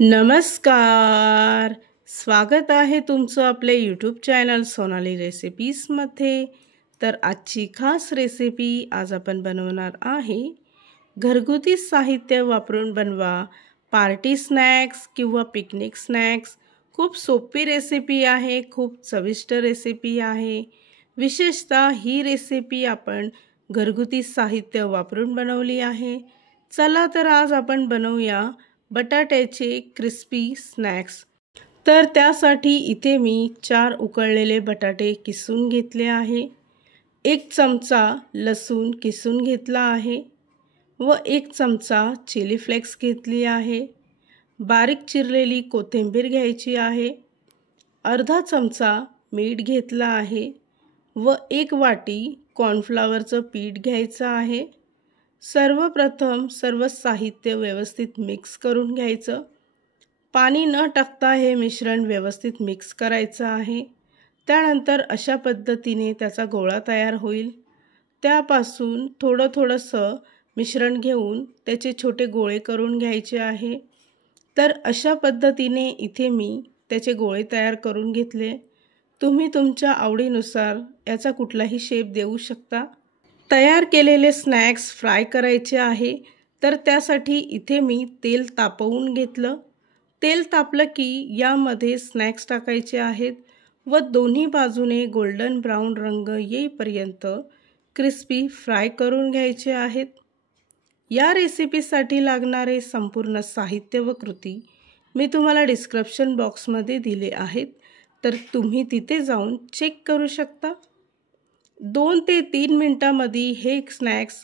नमस्कार. स्वागत आहे तुमचं आपले यूट्यूब चॅनल सोनाली रेसिपीजमध्ये. तर आजची खास रेसिपी आज आपण बनवणार आहे. घरगुती साहित्य वापरून बनवा पार्टी स्नॅक्स किंवा पिकनिक स्नॅक्स. खूप सोपी रेसिपी आहे, खूप चविष्ट रेसिपी आहे. विशेषतः ही रेसिपी आपण घरगुती साहित्य वापरून बनवली आहे. चला तर आज आपण बनवूया बटाट्याचे क्रिस्पी स्नॅक्स. तर त्यासाठी इथे मी 4 उकळलेले बटाटे किसून घेतले आहे. 1 चमचा लसूण किसून घेतला आहे व 1 चमचा चिली फ्लेक्स घेतली आहे. बारीक चिरलेली कोथिंबीर घ्यायची आहे. अर्धा चमचा मीठ घेतला आहे व 1 वाटी कॉर्नफ्लॉवरचं पीठ घ्यायचं आहे. सर्वप्रथम सर्व साहित्य व्यवस्थित मिक्स करून घ्यायचं. पाणी न टाकता हे मिश्रण व्यवस्थित मिक्स करायचं आहे. त्यानंतर अशा पद्धतीने त्याचा गोळा तयार होईल. त्यापासून थोडंसं मिश्रण घेऊन त्याचे छोटे गोळे करून घ्यायचे आहे. तर अशा पद्धतीने इथे मी त्याचे गोळे तयार करून घेतले. तुम्ही तुमच्या आवडीनुसार याचा कुठलाही शेप देऊ शकता. तयार केलेले स्नॅक्स फ्राय करायचे आहे. तर त्यासाठी इथे मी तेल तापवून घेतलं. तेल तापलं की यामध्ये स्नॅक्स टाकायचे आहेत व दोन्ही बाजूने गोल्डन ब्राऊन रंग येईपर्यंत क्रिस्पी फ्राय करून घ्यायचे आहेत. या रेसिपीसाठी लागणारे संपूर्ण साहित्य व कृती मी तुम्हाला डिस्क्रिप्शन बॉक्समध्ये दिले आहेत, तर तुम्ही तिथे जाऊन चेक करू शकता. 2 ते 3 मिनिटांमध्ये हे स्नॅक्स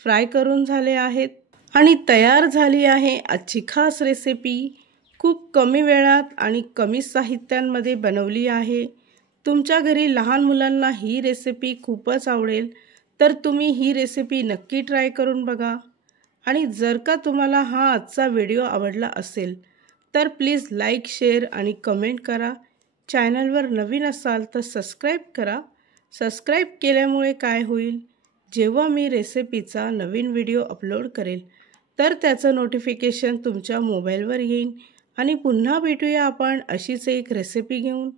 फ्राय करून झाले आहेत आणि तयार झाली आहे आजची खास रेसिपी. खूप कमी वेळात आणि कमी साहित्यांमध्ये बनवली आहे. तुमच्या घरी लहान मुलांना ही रेसिपी खूपच आवडेल, तर तुम्ही ही रेसिपी नक्की ट्राय करून बघा. आणि जर का तुम्हाला हा आजचा व्हिडिओ आवडला असेल तर प्लीज लाईक, शेअर आणि कमेंट करा. चॅनलवर नवीन असाल तर सबस्क्राईब करा. सबस्क्राईब केल्यामुळे काय होईल, जेव्हा मी रेसिपीचा नवीन व्हिडिओ अपलोड करेल तर त्याचं नोटिफिकेशन तुमच्या मोबाईलवर येईल. आणि पुन्हा भेटूया आपण अशीच एक रेसिपी घेऊन.